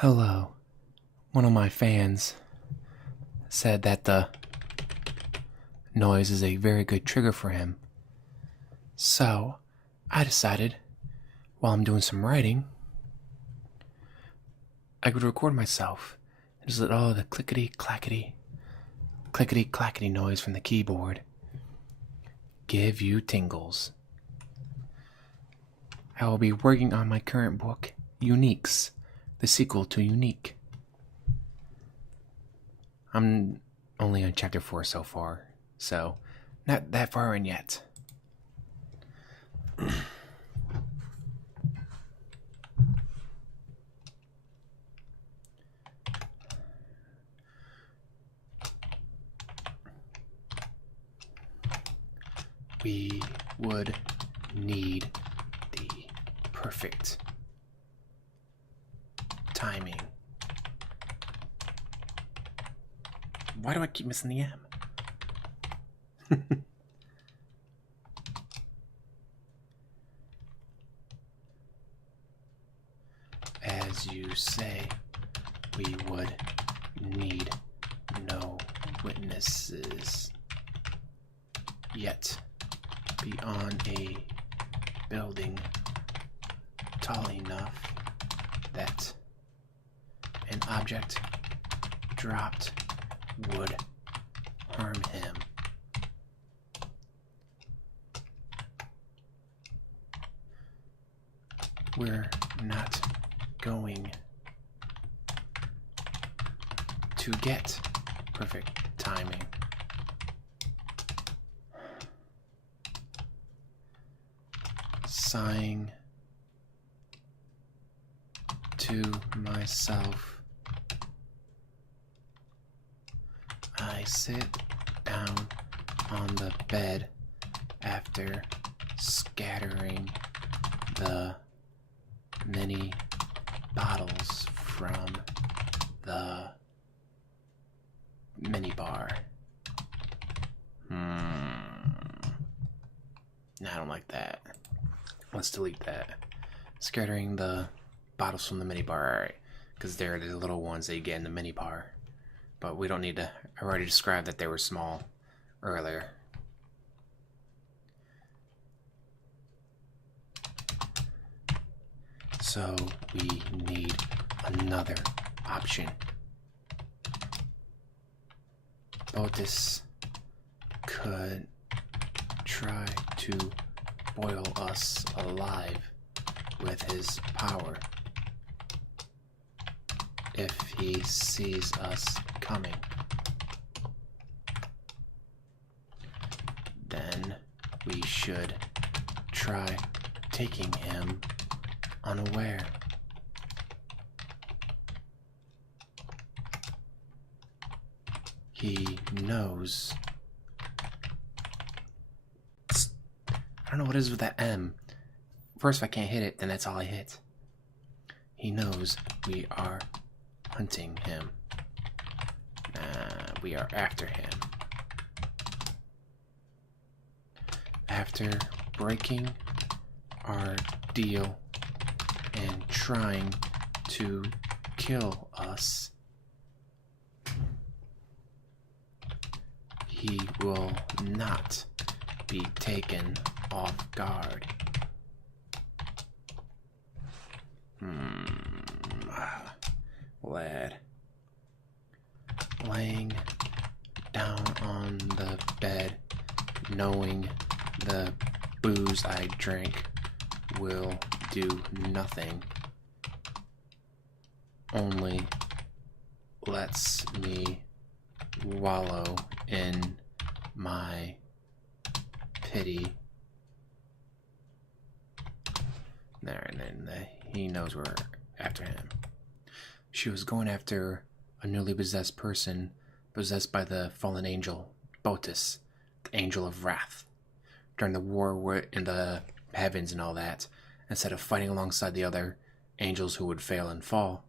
Hello. One of my fans said that the noise is a very good trigger for him. So, I decided, while I'm doing some writing, I could record myself and just let all the clickety-clackety noise from the keyboard give you tingles. I will be working on my current book, Uniques, the sequel to Unique. I'm only on chapter 4 so far, so not that far in yet. We would need the perfect timing. Why do I keep missing the M? As you say, we would need no witnesses yet beyond a building tall enough that an object dropped would harm him. We're not going to get perfect timing. Sighing to myself, I sit down on the bed after scattering the many bottles from the minibar. No, I don't like that. Let's delete that. Scattering the bottles from the minibar, alright. Because they're the little ones that you get in the minibar. But we don't need to. I already described that they were small earlier. So we need another option. Otis could try to boil us alive with his power if he sees us coming. Then we should try taking him unaware. He knows. I don't know what it is with that M. First, if I can't hit it, then that's all I hit. He knows we are hunting him. We are after him. After breaking our deal and trying to kill us, he will not be taken off guard. Lad. Laying down on the bed, knowing the booze I drank will do nothing, only lets me wallow in my pity. There, and then he knows we're after him. She was going after a newly possessed person, possessed by the fallen angel, Botus, the angel of wrath. During the war in the heavens and all that, instead of fighting alongside the other angels who would fail and fall,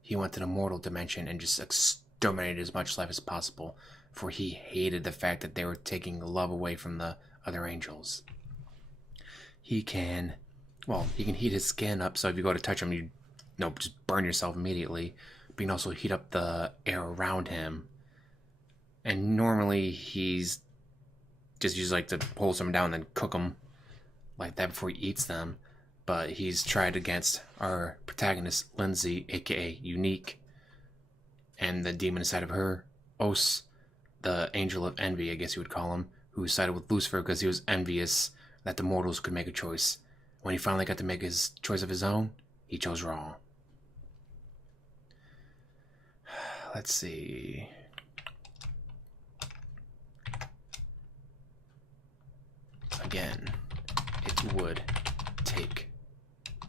he went to the mortal dimension and just exterminated as much life as possible, for he hated the fact that they were taking the love away from the other angels. He can heat his skin up, so if you go to touch him, you just burn yourself immediately, but you can also heat up the air around him. And normally he's just usually like to pull someone down and then cook them like that before he eats them. But he's tried against our protagonist, Lindsay, aka Unique, and the demon inside of her, Os, the angel of envy, I guess you would call him, who sided with Lucifer because he was envious that the mortals could make a choice. When he finally got to make his choice of his own, he chose wrong. Let's see. Again, it would take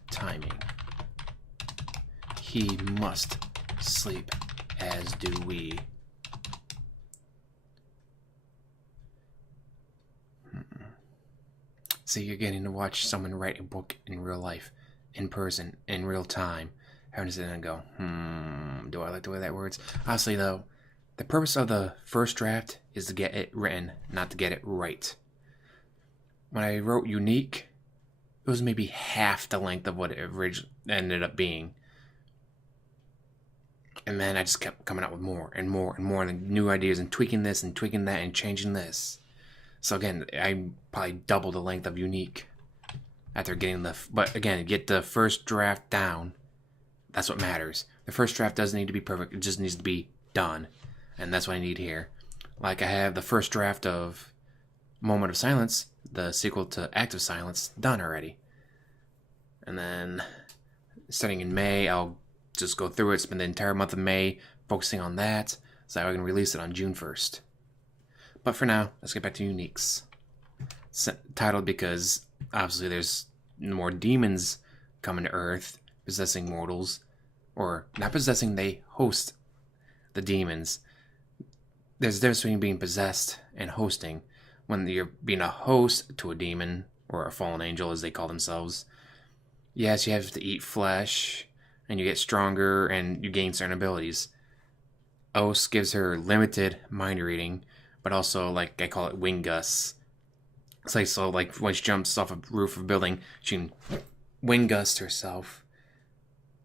timing. He must sleep, as do we. See, you're getting to watch someone write a book in real life, in person, in real time. Having to sit there and go, do I like the way that words? Honestly, though, the purpose of the first draft is to get it written, not to get it right. When I wrote Unique, it was maybe half the length of what it originally ended up being. And then I just kept coming out with more and more and more and new ideas and tweaking this and tweaking that and changing this. So again, I probably doubled the length of Unique after getting but again, get the first draft down. That's what matters. The first draft doesn't need to be perfect. It just needs to be done. And that's what I need here. Like I have the first draft of Moment of Silence, the sequel to Act of Silence, done already. And then starting in May, I'll just go through it, spend the entire month of May focusing on that, so I can release it on June 1st. But for now, let's get back to Uniques. It's titled because obviously there's more demons coming to Earth, possessing mortals, or not possessing, they host the demons. There's a difference between being possessed and hosting. When you're being a host to a demon, or a fallen angel as they call themselves, yes, you have to eat flesh, and you get stronger, and you gain certain abilities. Os gives her limited mind reading, but also, like, I call it wing gusts. It's like, so, like, when she jumps off a roof of a building, she can wing gust herself,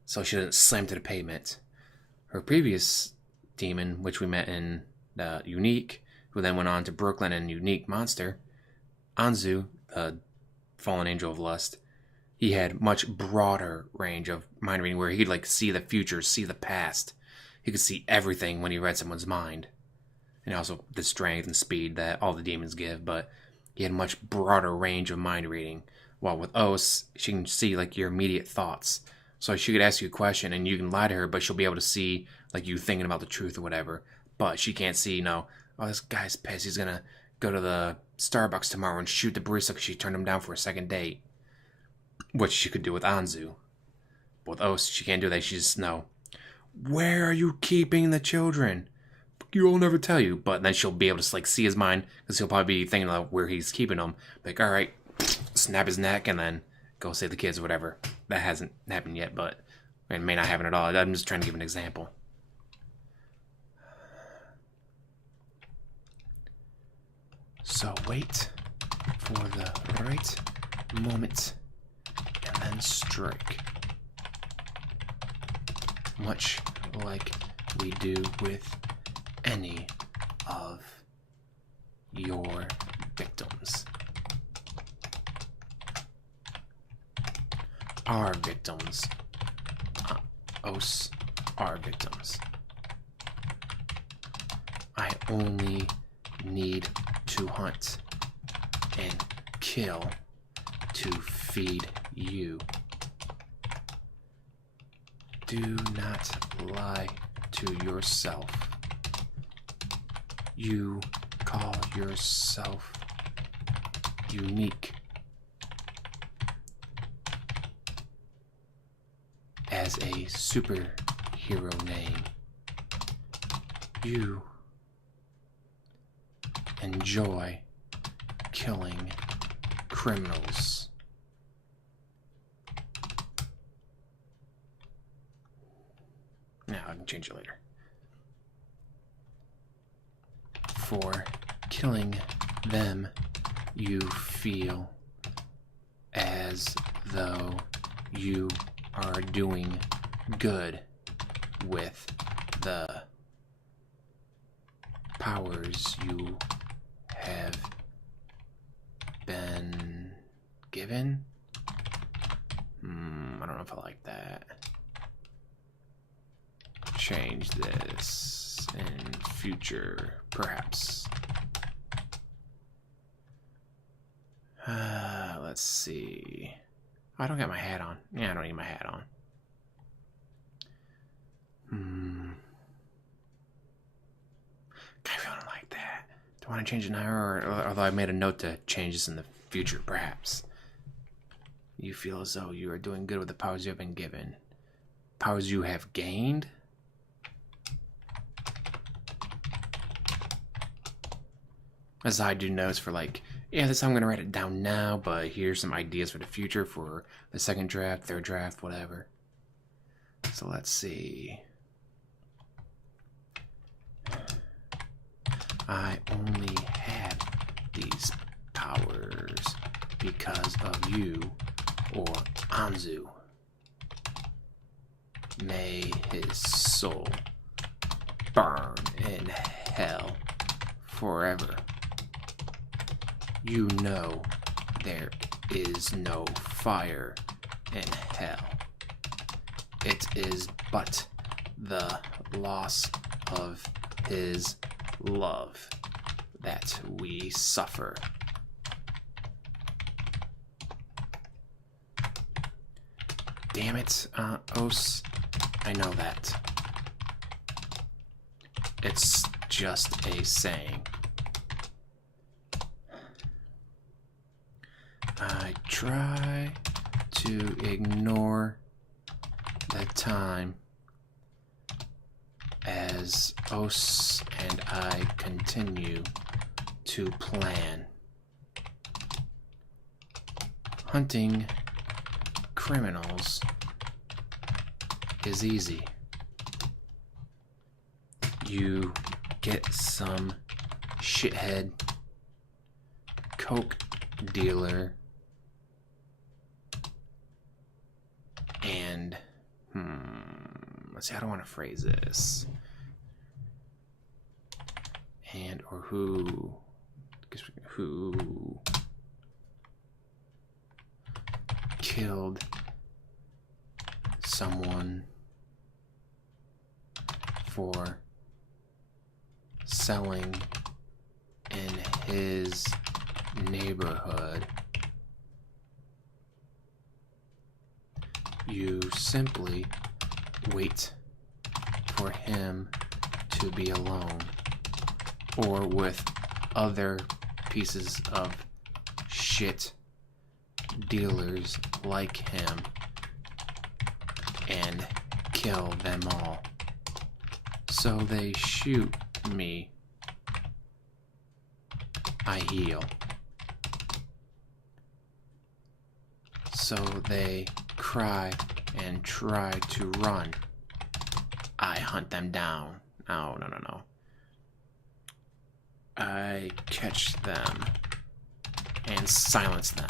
so she doesn't slam to the pavement. Her previous demon, which we met in Unique, who then went on to Brooklyn and Unique Monster, Anzu, the fallen angel of lust, he had much broader range of mind reading where he could like see the future, see the past. He could see everything when he read someone's mind. And also the strength and speed that all the demons give, but he had a much broader range of mind reading. While with Os, she can see like your immediate thoughts. So she could ask you a question and you can lie to her, but she'll be able to see like you thinking about the truth or whatever. But she can't see, oh, this guy's pissed. He's gonna go to the Starbucks tomorrow and shoot the barista because she turned him down for a second date. Which she could do with Anzu. But with Os, she can't do that. She just, where are you keeping the children? You will never tell you. But then she'll be able to like see his mind because he'll probably be thinking about where he's keeping them. Like, all right, snap his neck and then go save the kids or whatever. That hasn't happened yet, but it may not happen at all. I'm just trying to give an example. So wait for the right moment and then strike. Much like we do with any of your victims. Our victims. Os are victims. I only need to hunt and kill to feed you. Do not lie to yourself. You call yourself unique as a superhero name. You enjoy killing criminals. Now I can change it later. For killing them, you feel as though you are doing good with the powers you have been given? I don't know if I like that. Change this in future, perhaps. Let's see. I don't got my hat on. Yeah, I don't need my hat on. I really don't like that. Do I want to change it now, or although I made a note to change this in the future, perhaps. You feel as though you are doing good with the powers you have been given. Powers you have gained? As I do notes for like, yeah, this I'm going to write it down now, but here's some ideas for the future for the second draft, third draft, whatever. So let's see. I only have these powers because of you or Anzu. May his soul burn in hell forever. You know there is no fire in hell. It is but the loss of his love that we suffer. Damn it, Os. I know that. It's just a saying. I try to ignore the time as Os and I continue to plan. Hunting criminals is easy. You get some shithead coke dealer and let's see, how do I want to phrase this? And or who killed someone for selling in his neighborhood. You simply wait for him to be alone or with other pieces of shit dealers like him and kill them all. So they shoot me. I heal. So they cry and try to run. I hunt them down. No. I catch them and silence them.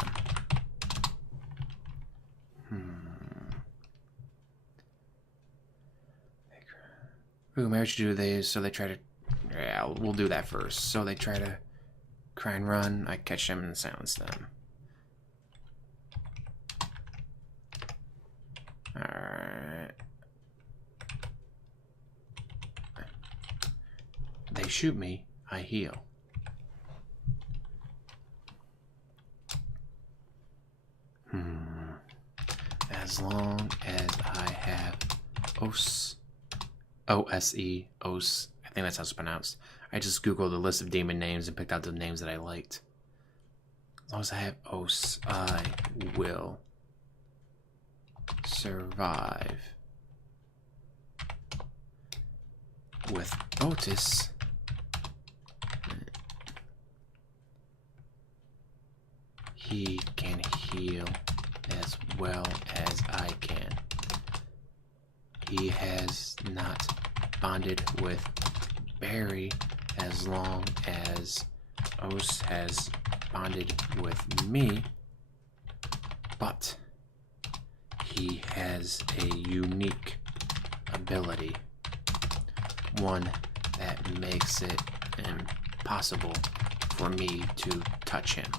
Ooh, maybe I should do these. So they try to... Yeah, we'll do that first. So they try to cry and run. I catch them and silence them. Alright. They shoot me. I heal. As long as I have Os. O-S-E, Os. I think that's how it's pronounced. I just googled a list of demon names and picked out the names that I liked. As long as I have Os, I will survive. With Otis, he can heal as well as I can. He has not bonded with Barry as long as Os has bonded with me, but he has a unique ability. One that makes it impossible for me to touch him.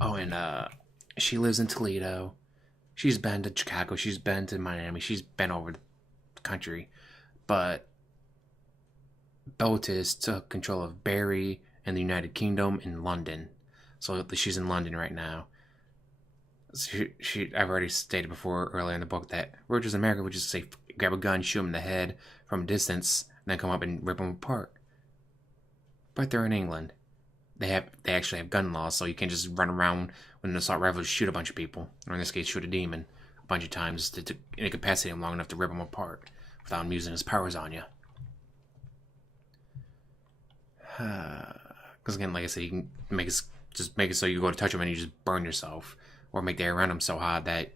Oh, and she lives in Toledo. She's been to Chicago. She's been to Miami. She's been over the country. But Botis took control of Barry and the United Kingdom in London. So she's in London right now. I've already stated before earlier in the book that Rogers America would just say grab a gun, shoot him in the head from a distance, and then come up and rip him apart. But they're in England. They actually have gun laws, so you can't just run around with an assault rifle and shoot a bunch of people, or in this case, shoot a demon a bunch of times to incapacitate him long enough to rip him apart without him using his powers on you. Because again, like I said, you can make it so you go to touch him and you just burn yourself, or make the air around him so hot that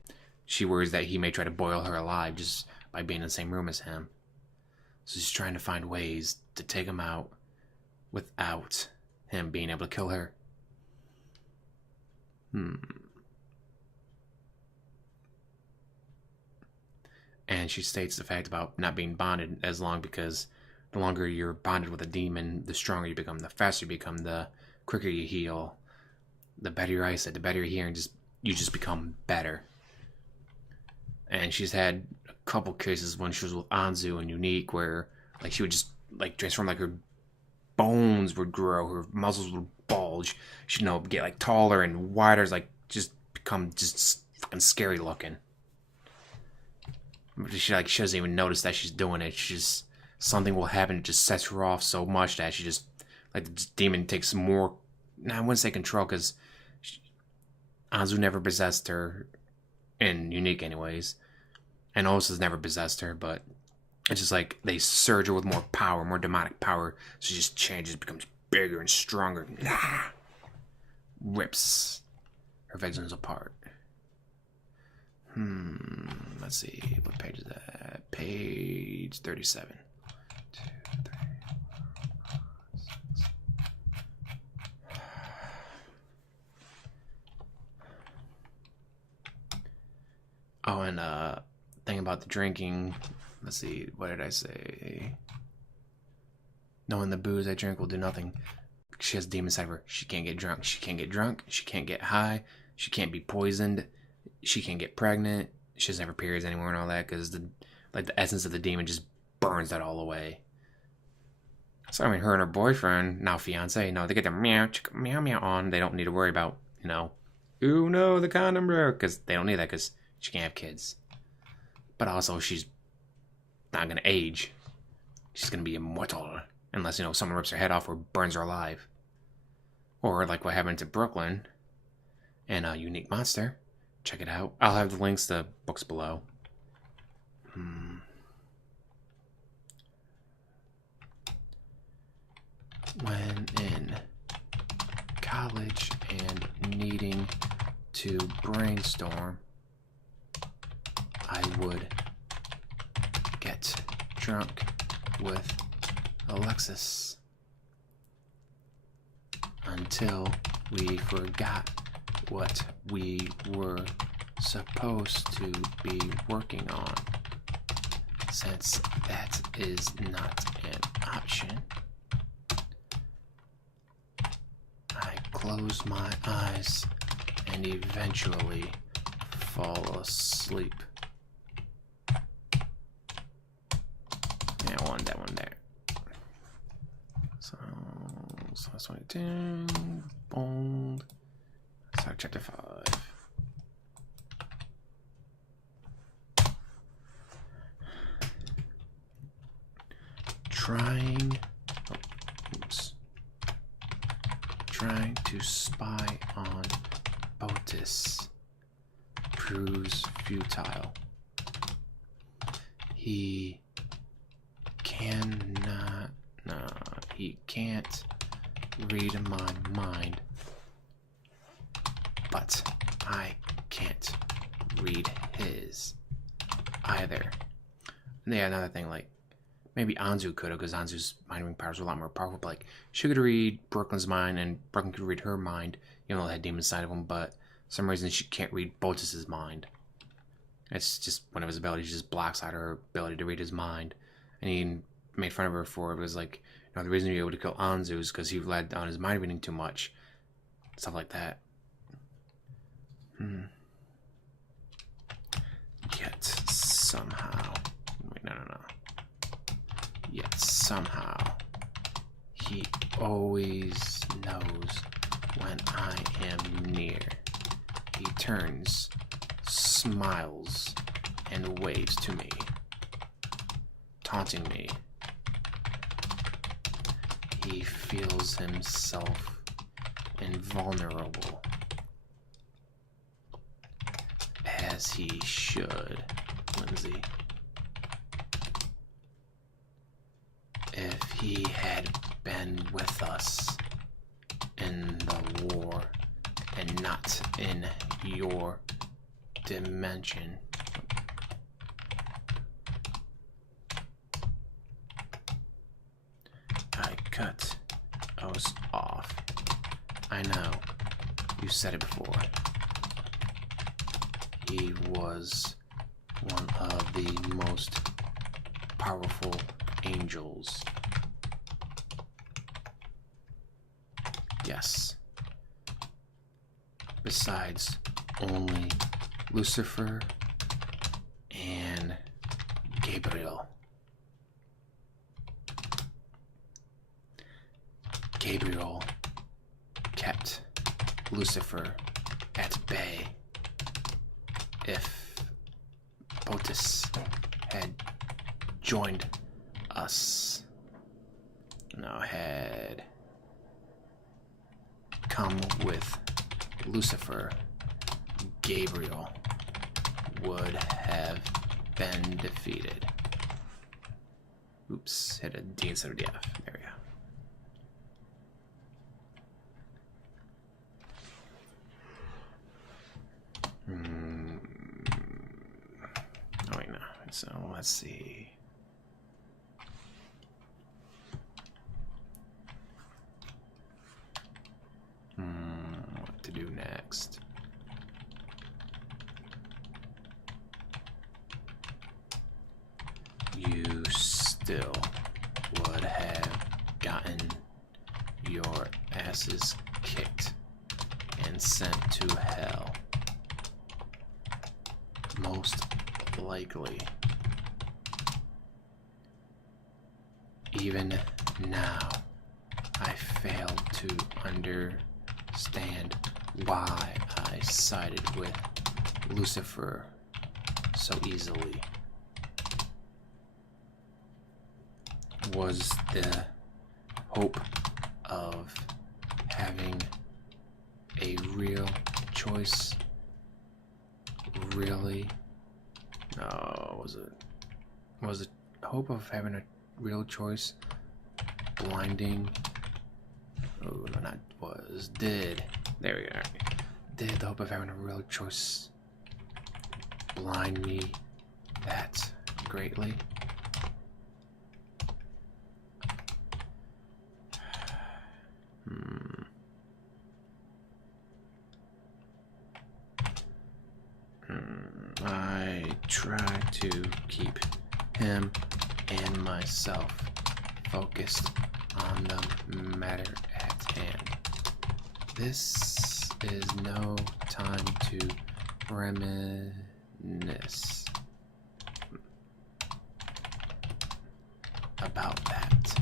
she worries that he may try to boil her alive just by being in the same room as him. So she's trying to find ways to take him out without him being able to kill her. And she states the fact about not being bonded as long, because the longer you're bonded with a demon, the stronger you become, the faster you become, the quicker you heal, the better your eyesight, the better your hearing, you just become better. And she's had a couple cases when she was with Anzu and Unique where like she would just like transform, like her bones would grow, her muscles would bulge, she'd get like taller and wider, like just become just fucking scary looking. She doesn't even notice that she's doing it. She just, something will happen, it just sets her off so much that she just, like, the demon takes more, I wouldn't say control, because Anzu never possessed her, in Unique anyways, and Osa's never possessed her, but it's just like they surge her with more power, more demonic power, so she just changes, becomes bigger and stronger, rips her victims apart. Let's see, what page is that? Page 37. 2, 3, 4, 5, 6. Oh, and thing about the drinking. Let's see, what did I say? Knowing the booze I drink will do nothing. She has demons inside of her. She can't get drunk. She can't get drunk. She can't get high. She can't be poisoned. She can't get pregnant. She doesn't have her periods anymore and all that, because the essence of the demon just burns that all away. So I mean, her and her boyfriend, now fiance, they get their meow meow on. They don't need to worry about, ooh no, the condom broke, because they don't need that, because she can't have kids. But also, she's not gonna age. She's gonna be immortal, unless someone rips her head off or burns her alive, or like what happened to Brooklyn and Unique Monster. Check it out. I'll have the links to books below. When in college and needing to brainstorm, I would get drunk with Alexis until we forgot what we were supposed to be working on. Since that is not an option, I close my eyes and eventually fall asleep. Yeah, that one there. So that's 22, bold. So chapter 5. Trying to spy on Botis proves futile. He can't read my mind, but I can't read his either. And yeah, another thing, like, maybe Anzu could have, because Anzu's mind reading powers were a lot more powerful, but like, she could read Brooklyn's mind, and Brooklyn could read her mind, even though they had demons inside of them, but for some reason she can't read Botis's mind. It's just one of his abilities just blocks out her ability to read his mind. And he made fun of her for it. It was like, you know, the reason he was able to kill Anzu is because he relied on his mind reading too much. Stuff like that. Yet somehow... Wait, no. Yet somehow... He always knows when I am near. He turns, smiles, and waves to me, taunting me. He feels himself invulnerable, as he should, Lindsay. If he had been with us in the war and not in your dimension, I cut us off. I know, you said it before. He was one of the most powerful angels. Yes. Besides only Lucifer and Gabriel. Gabriel kept Lucifer at bay. If Botus had joined us, had come with Lucifer, Gabriel would have been defeated. Oops, hit a D instead of the F. There we go. Oh wait, no. So let's see. What to do next? You still would have gotten your asses kicked and sent to hell. Most likely. Even now, I fail to understand why I sided with Lucifer so easily. Was the hope of having a real choice really? No, was it hope of having a real choice blinding? Oh, no, not was. Did. There we are. Did the hope of having a real choice blind me that greatly? I try to keep him and myself focused on the matter at hand. This is no time to reminisce about that.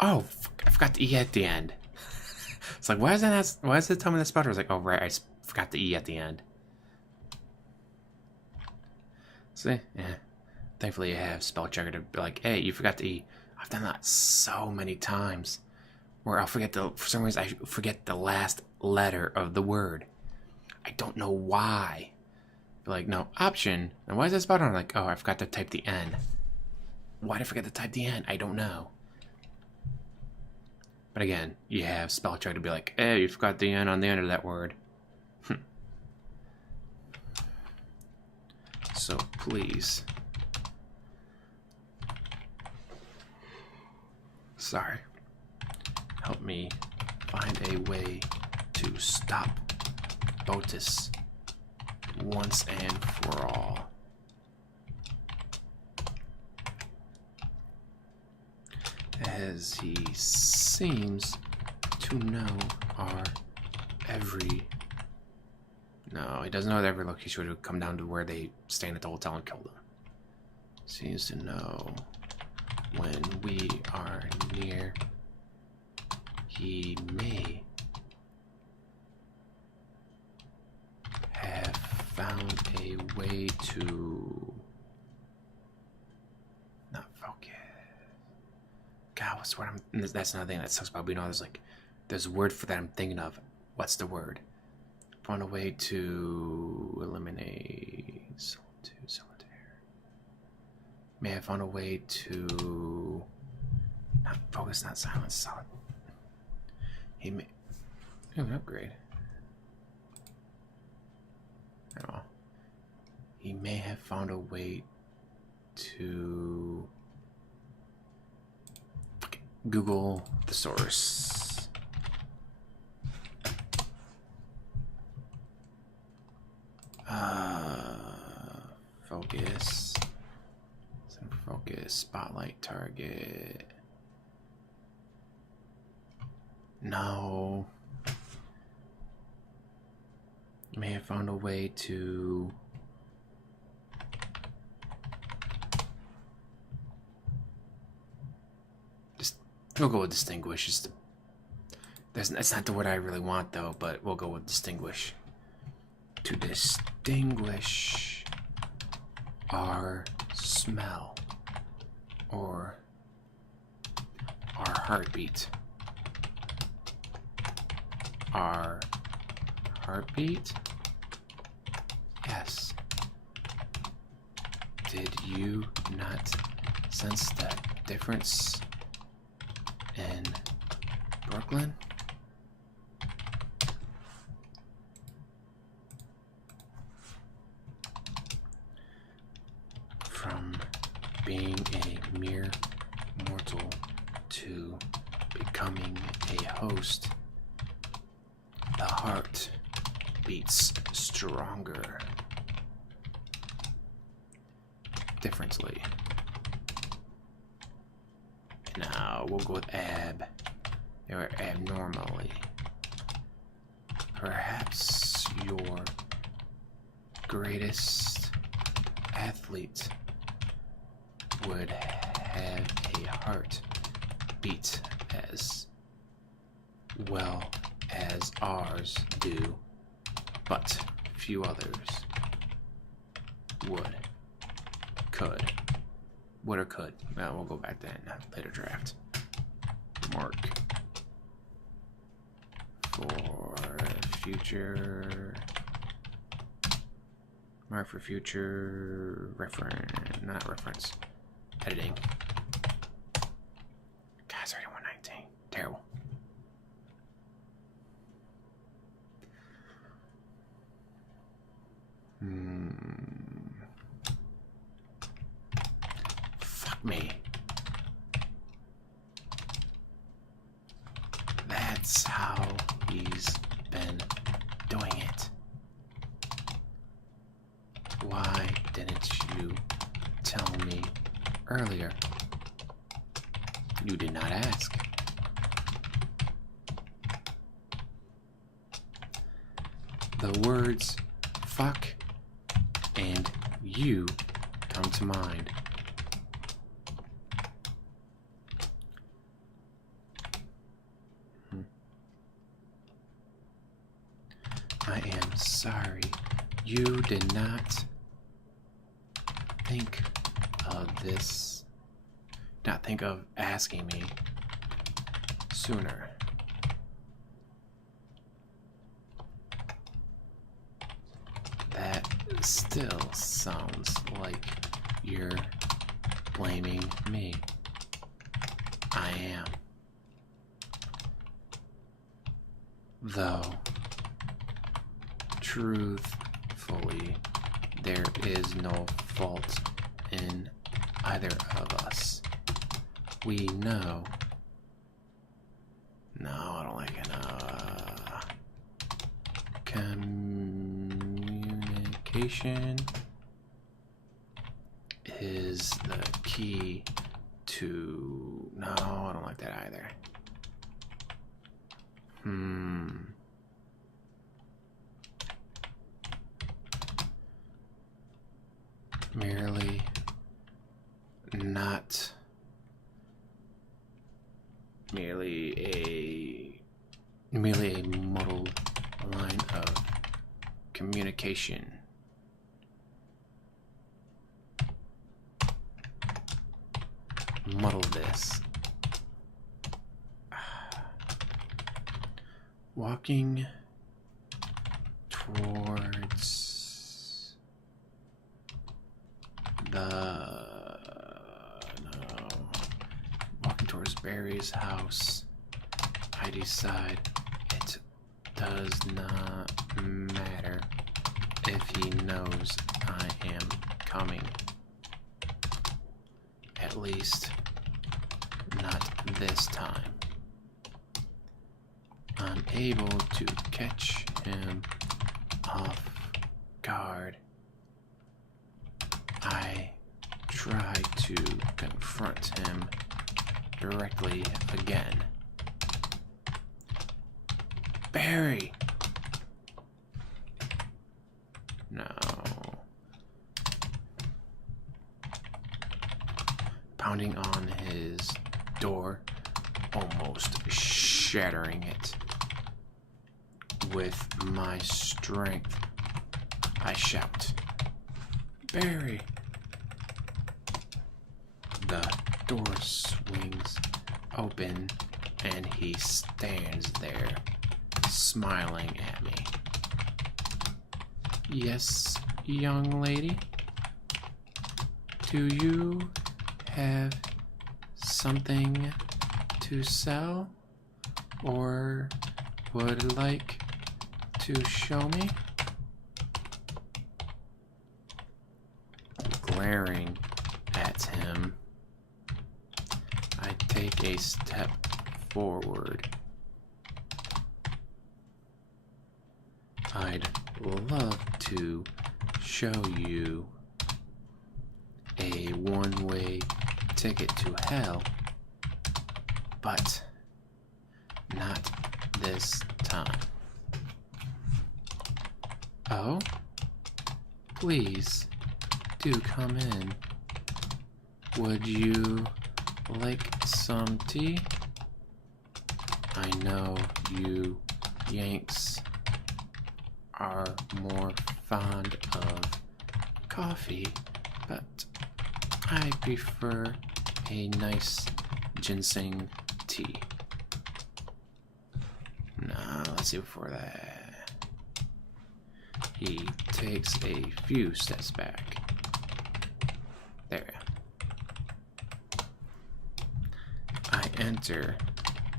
Oh, I forgot the E at the end. It's like, why is it telling me the spell? I was like, oh right, I forgot the E at the end. See, yeah. Thankfully, you have spell checker to be like, hey, you forgot the E. I've done that so many times, where I'll forget for some reason I forget the last letter of the word. I don't know why. Like, no, option. And why is that spell? I'm like, oh, I forgot to type the N. Why did I forget to type the N? I don't know. But again, you have spell check to be like, hey, you forgot the N on the end of that word. So please. Sorry. Help me find a way to stop Botus once and for all. As he seems to know our every... No, he doesn't know every location. He would come down to where they stayed at the hotel and killed him. Seems to know when we are near. He may have found a way to not focus. God, what's the word? That's another thing that sucks about Brio. There's a word for that I'm thinking of. What's the word? Found a way to eliminate solitaire. May have found a way to not focus, not silence, solid. He may an upgrade. I don't know. He may have found a way to Google the source. Focus. Focus. Spotlight target. No. May have found a way to we'll go with distinguish. That's not the word I really want though, but we'll go with distinguish. To distinguish our smell or our heartbeat. Our heartbeat? Yes. Did you not sense that difference in Brooklyn? From being a mere mortal to becoming a host, the heart beats stronger. Differently. Now we'll go with ab. Or abnormally. Perhaps your greatest athlete would have a heart beat as well as ours do, but few others would or could. Well, we'll go back to that later draft. Mark for future. Mark for future reference, not reference. Editing. God, it's already 119. Terrible. Fuck me. That's how he's been doing it. Why didn't you tell me earlier? You did not ask. The words fuck and you come to mind. I am sorry you did not think of this, not think of asking me sooner. That still sounds like you're blaming me. I am. Though, truthfully, there is no fault in either of us. We know. No, I don't like it. No. Communication is the key to... No, I don't like that either. Merely not... Merely a muddled line of communication. Muddle this. Walking towards walking towards Barry's house. I decide it does not matter if he knows I am coming. At least, not this time. I'm able to catch him off guard. I try to confront him directly again. Barry! No. Pounding on his door, almost shattering it. With my strength, I shout, Barry! The door swings open and he stands there, smiling at me. Yes, young lady? Do you have something to sell? Or would like to show me? Glaring at him, I take a step forward. I'd love to show you a one-way ticket to hell, but not this time. Oh? Please, do come in. Would you like some tea? I know you Yanks are more fond of coffee, but I prefer a nice ginseng tea. Nah, let's see before that. He takes a few steps back. There. I enter,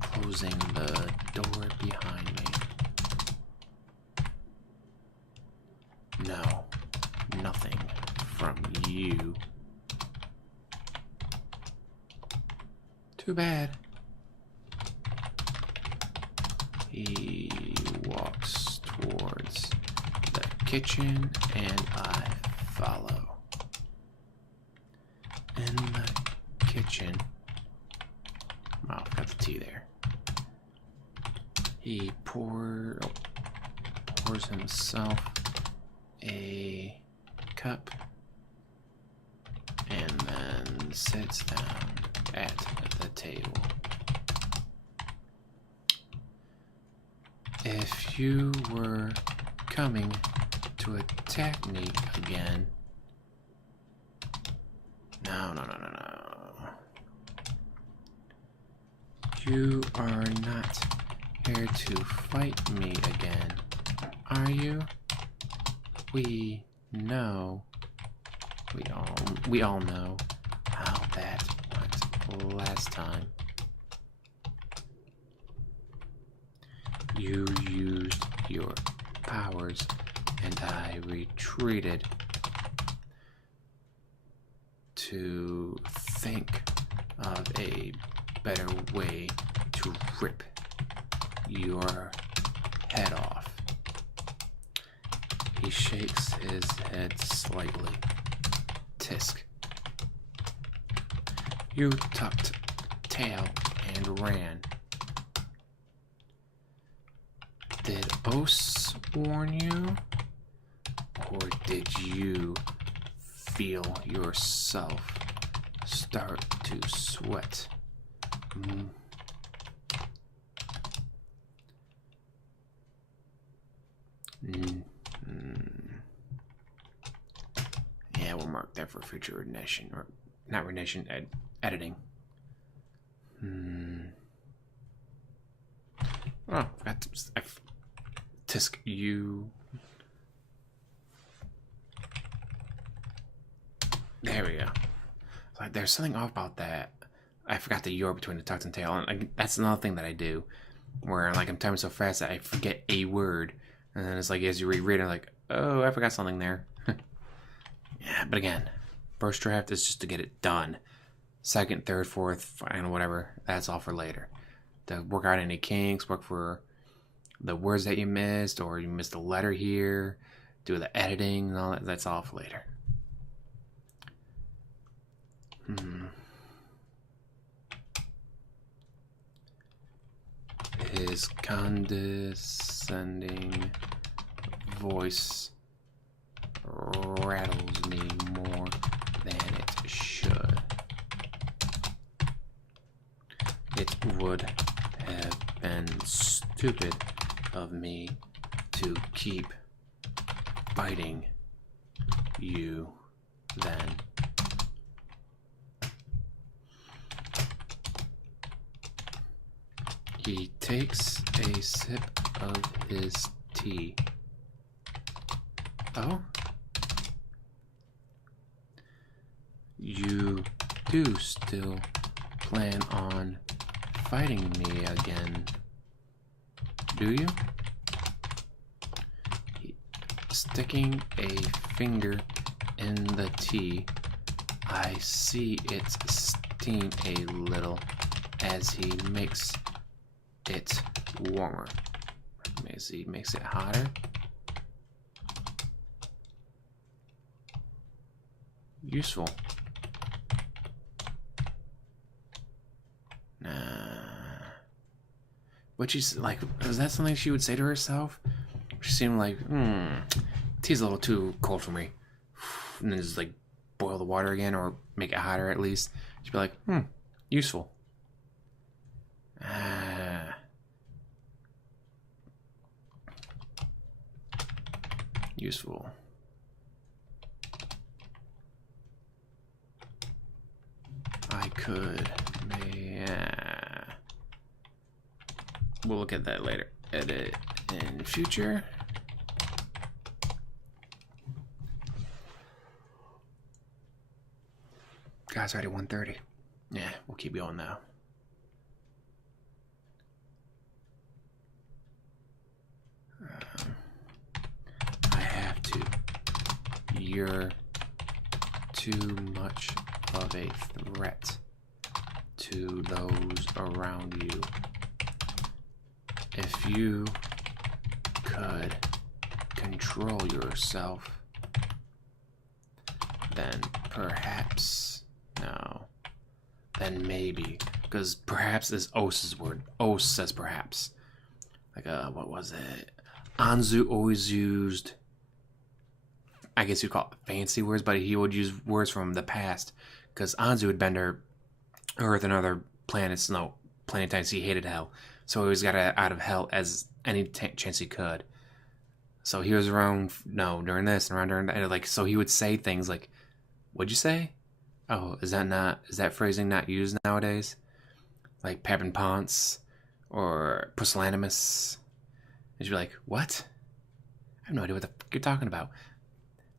closing the door behind me. No, nothing from you. Too bad. He walks towards the kitchen and I follow. In the kitchen, oh, got the tea there. He pours himself a cup and then sits down at the table. If you were coming to attack me again... No. You are not here to fight me again, are you? We know. We all know how that went last time. You used your powers and I retreated to think of a better way to rip your head off. He shakes his head slightly. Tisk. You tucked tail and ran. Did Os warn you? Or did you feel yourself start to sweat? Yeah, we'll mark that for future rendition, or not rendition, editing. Oh, Tisk, you. There we go. Like, there's something off about that. I forgot the "your" between the tucked and tail, and like, that's another thing that I do, where like I'm typing so fast that I forget a word, and then it's like as you reread it, I'm like, oh, I forgot something there. Yeah, but again, first draft is just to get it done. Second, third, fourth, final, whatever, that's all for later. To work out any kinks, work for the words that you missed, or you missed a letter here, do the editing and all that. That's all for later. His condescending voice rattles me more than it should. It would have been stupid of me to keep fighting you then. He takes a sip of his tea. Oh? You do still plan on fighting me again, do you? Sticking a finger in the tea, I see it steam a little as he makes it warmer. As he makes it hotter. Useful. But she's like, is that something she would say to herself? She seemed like, tea's a little too cold for me. And then just like boil the water again or make it hotter at least. She'd be like, useful. Useful. I could, we'll look at that later. Edit in future. Guys, already 1:30. Yeah, we'll keep going now. I have to. You're too much of a threat to those around you. If you could control yourself, then perhaps, no, then maybe, because perhaps is Os's word. Os says perhaps. Like, what was it? Anzu always used, I guess you'd call it fancy words, but he would use words from the past, because Anzu would bend Earth and other planets, no, planet times he hated hell. So he always got out of hell as any chance he could. So he was around, during this and around during that. Like, so he would say things like, what'd you say? Oh, is that phrasing not used nowadays? Like Pep and Ponce or Pusillanimous. And you'd be like, what? I have no idea what the fuck you're talking about.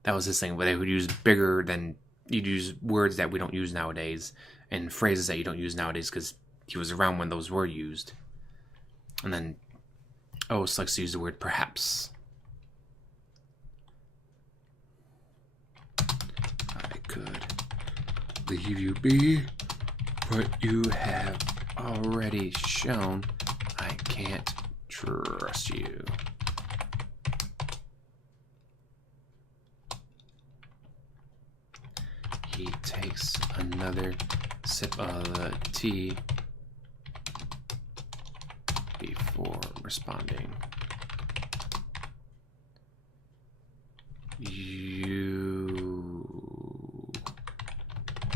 That was his thing, where they would use you'd use words that we don't use nowadays and phrases that you don't use nowadays because he was around when those were used. And then Os likes to use the word perhaps. I could leave you be, but you have already shown I can't trust you. He takes another sip of the tea before responding. You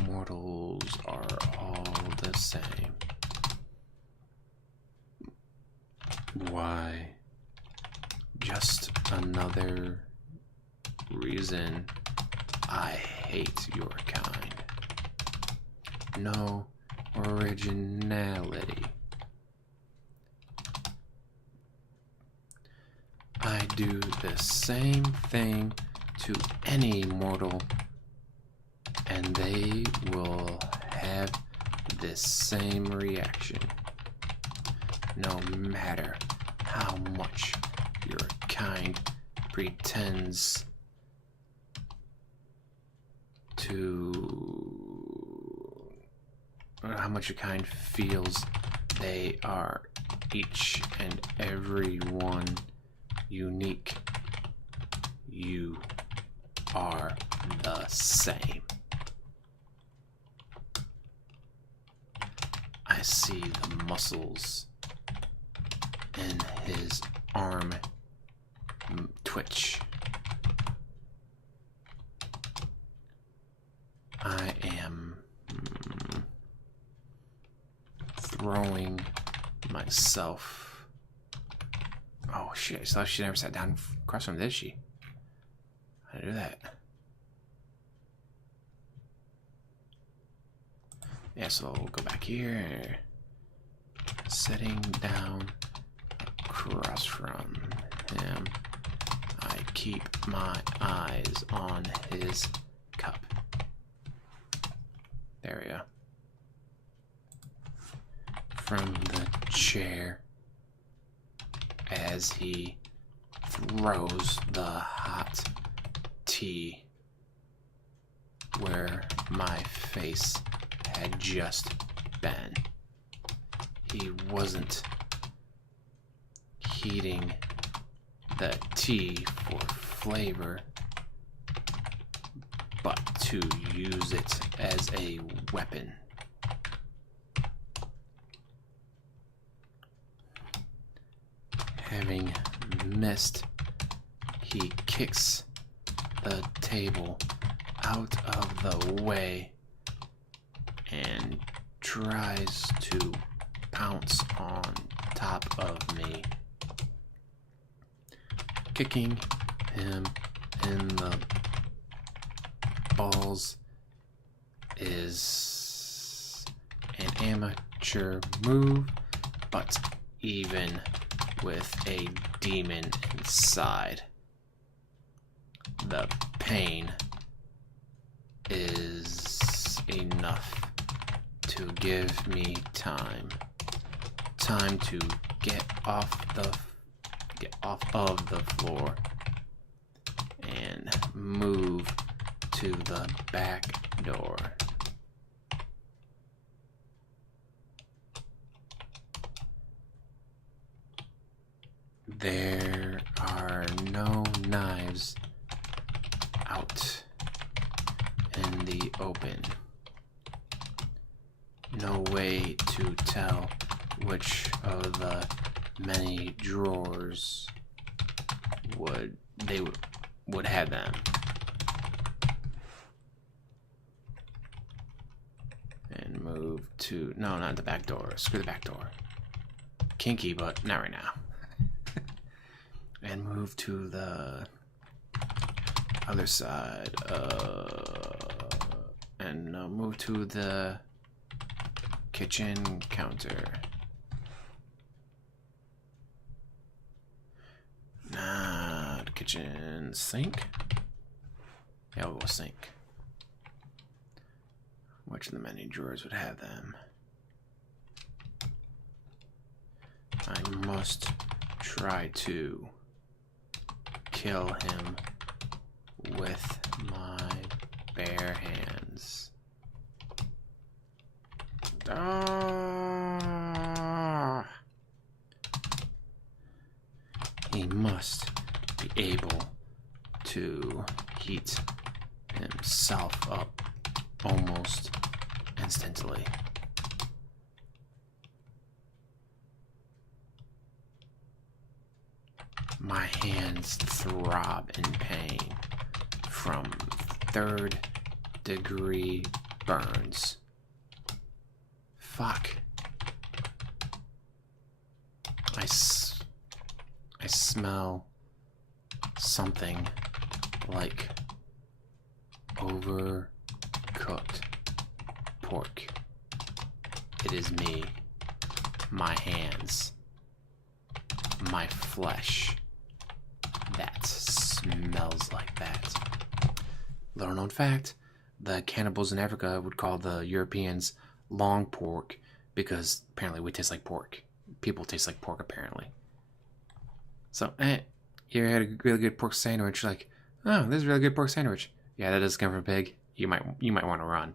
mortals are all the same. Why? Just another reason I hate your kind. No originality. I do the same thing to any mortal, and they will have the same reaction. No matter how much your kind pretends to, or how much your kind feels they are each and every one unique, you are the same. I see the muscles in his arm twitch. I am throwing myself. Oh shit, so she never sat down across from him, did she? How to do that? Yeah, so we'll go back here. Sitting down across from him. I keep my eyes on his cup. There we go. From the chair, as he throws the hot tea where my face had just been. He wasn't heating the tea for flavor, but to use it as a weapon. Having missed, he kicks the table out of the way and tries to pounce on top of me, kicking him in the balls is an amateur move, but even with a demon inside, the pain is enough to give me time to get off of the floor and move to the back door. There are no knives out in the open. No way to tell which of the many drawers would have them. And move to, no, not the back door. Screw the back door. Kinky, but not right now. And move to the other side. And move to the kitchen counter. Nah, the kitchen sink. Yeah, we'll go sink. Which of the many drawers would have them? I must try to kill him with my bare hands. Ah! He must be able to heat himself up almost instantly. My hands throb in pain from third-degree burns. Fuck. I smell something like overcooked pork. It is me, my hands, my flesh. That smells like that. Little known fact, the cannibals in Africa would call the Europeans long pork because apparently we taste like pork. People taste like pork apparently. So, you ever had a really good pork sandwich? You're like, oh, this is a really good pork sandwich. Yeah, that does come from a pig. You might want to run.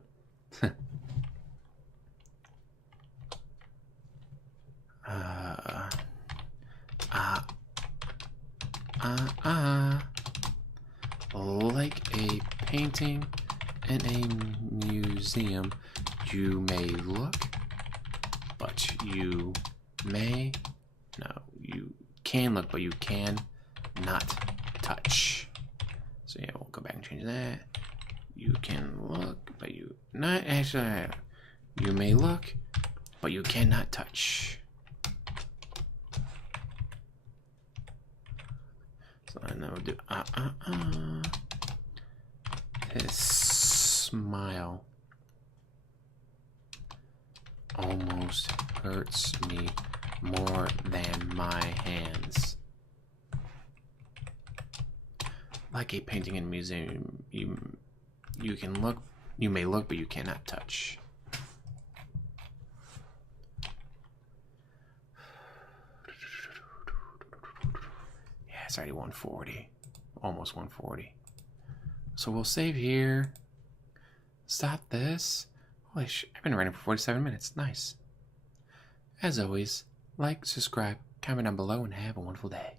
Like a painting in a museum, you may look, but you can look, but you can not touch. So yeah, we'll go back and change that. You can look, but you not actually. You may look, but you cannot touch. So then we'll do His smile almost hurts me more than my hands. Like a painting in a museum, you can look, you may look, but you cannot touch. Yeah, it's already 140, almost 140. So we'll save here. Stop this. Holy shit, I've been running for 47 minutes. Nice. As always, like, subscribe, comment down below, and have a wonderful day.